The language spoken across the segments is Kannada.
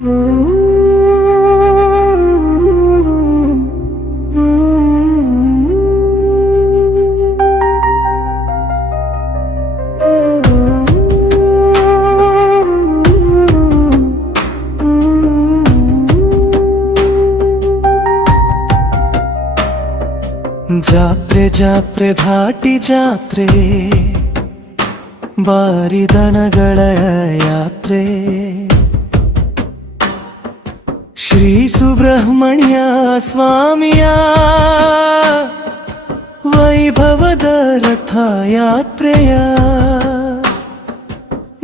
ಜಾತ್ರೆ ಜಾತ್ರೆ ಧಾಟಿ ಜಾತ್ರೆ ಬಾರಿದನಗಳ ಯಾತ್ರೆ ಶ್ರೀ ಸುಬ್ರಹ್ಮಣ್ಯ ಸ್ವಾಮಿಯ ವೈಭವದ ರಥಯಾತ್ರೆಯ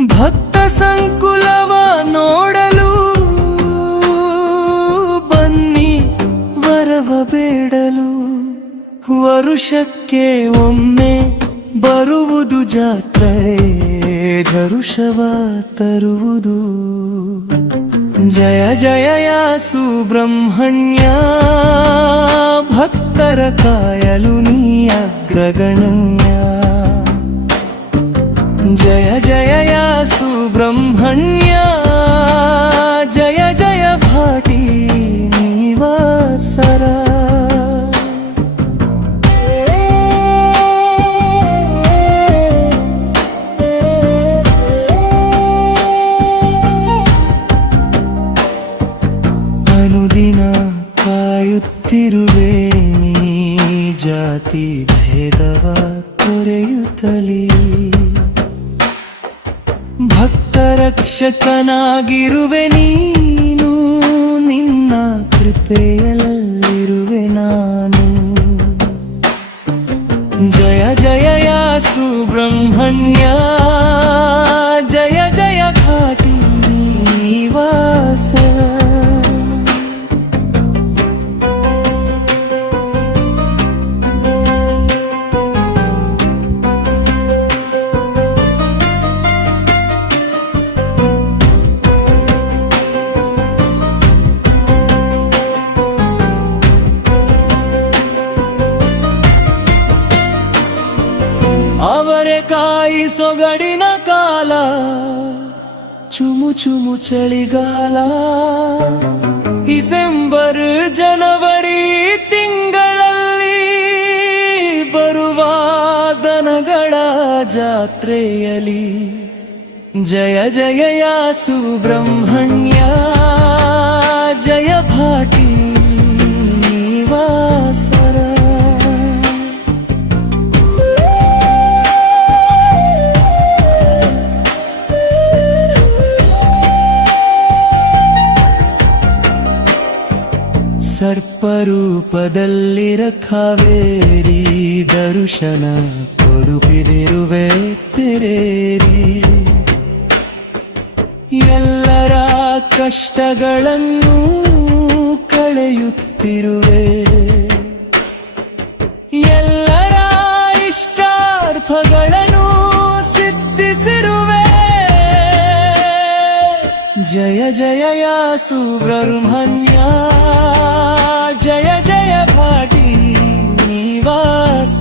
ಭಕ್ತ ಸಂಕುಲವ ನೋಡಲು ಬನ್ನಿ ವರವ ಬೇಡಲು ವರುಷಕ್ಕೆ ಒಮ್ಮೆ ಬರುವುದು ಜಾತ್ರೆ ಧರುಷವ ತರುವುದು. ಜಯ ಜಯ ಯಾ ಸುಬ್ರಹ್ಮಣ್ಯ ಭಕ್ತರ ಕಾಯಲು ನೀ ಅಗ್ರಗಣ್ಯ ಜಯ ಜಯ ಯಾ ಸುಬ್ರಹ್ಮಣ್ಯ ಅನುದಿನ ಕಾಯುತ್ತಿರುವೆ, ನೀ ಜಾತಿ ಭೇದವ ತೊರೆಯುತ್ತಲೇ. ಭಕ್ತ ರಕ್ಷಕನಾಗಿರುವೆ ನೀನು, ನಿನ್ನ ಕೃಪೆಯಲ್ಲಿರುವೆ ನಾನು. ಜಯ ಜಯ ಸುಬ್ರಹ್ಮಣ್ಯ ಅವರೆ ಕಾಯಿ ಸೊಗಡಿನ ಕಾಲ, ಚುಮು ಚುಮು ಚಳಿಗಾಲ. ಡಿಸೆಂಬರ್, ಜನವರಿ ತಿಂಗಳಲ್ಲಿ ಬರುವ ದನಗಳ ಜಾತ್ರೆಯಲ್ಲಿ ಜಯ ಜಯ ಸುಬ್ರಹ್ಮಣ್ಯ, ಜಯ ಭಾಟಿ. ಸರ್ಪರೂಪದಲ್ಲಿರ ಕಾವೇರಿ ದರ್ಶನ ಕೊಡುಪಿದಿರುವೆ ತೆರೇರಿ. ಎಲ್ಲರ ಕಷ್ಟಗಳನ್ನು ಕಳೆಯುತ್ತಿರುವೆ. जय जय या सुब्रह्मण्या। जय जय भाटी निवास।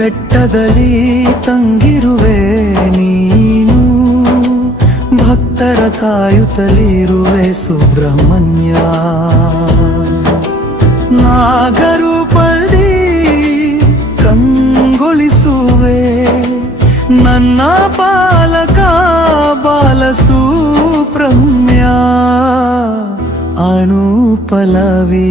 ಬೆಟ್ಟದಲ್ಲಿ ತಂಗಿರುವೆ ನೀನು. ಭಕ್ತರ ಕಾಯುತ್ತಲಿರುವೆ ಸುಬ್ರಹ್ಮಣ್ಯ. ನಾಗರೂಪದಿ ಕಂಗೊಳಿಸುವೆ. ನನ್ನ ಪಾಲಕ ಬಾಲಸು ಸುಬ್ರಹ್ಮ್ಯ ಅನುಪಲವಿ.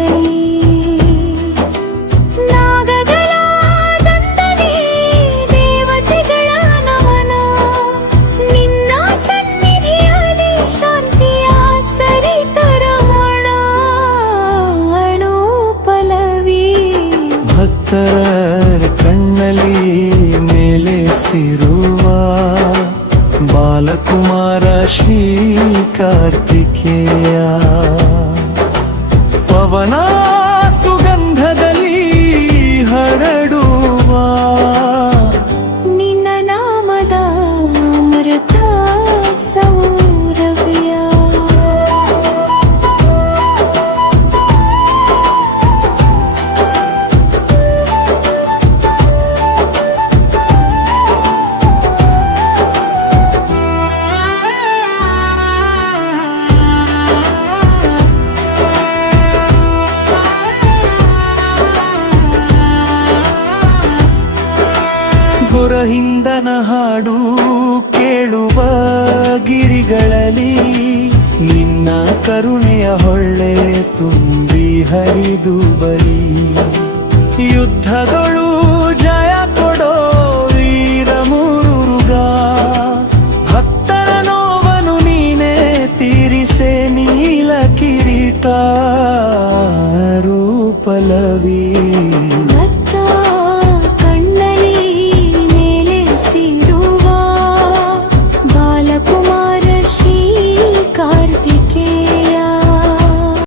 ಬಾಲಕುಮಾರ ಶ್ರೀ ಗುರಹಿಂದನ ಹಾಡು ಕೇಳುವ ಗಿರಿಗಳಲ್ಲಿ ನಿನ್ನ ಕರುಣೆಯ ಹೊಳ್ಳೆ ತುಂಬಿ ಹರಿದು ಬರಿ ಯುದ್ಧಗಳು ಜಯ ಕೊಡೋ ವೀರ ಮುರುಗ ಭಕ್ತರ ನೋವನು ನೀನೇ ತೀರಿಸೆ ನೀಲ ಕಿರೀಟ ರೂಪಲವಿ.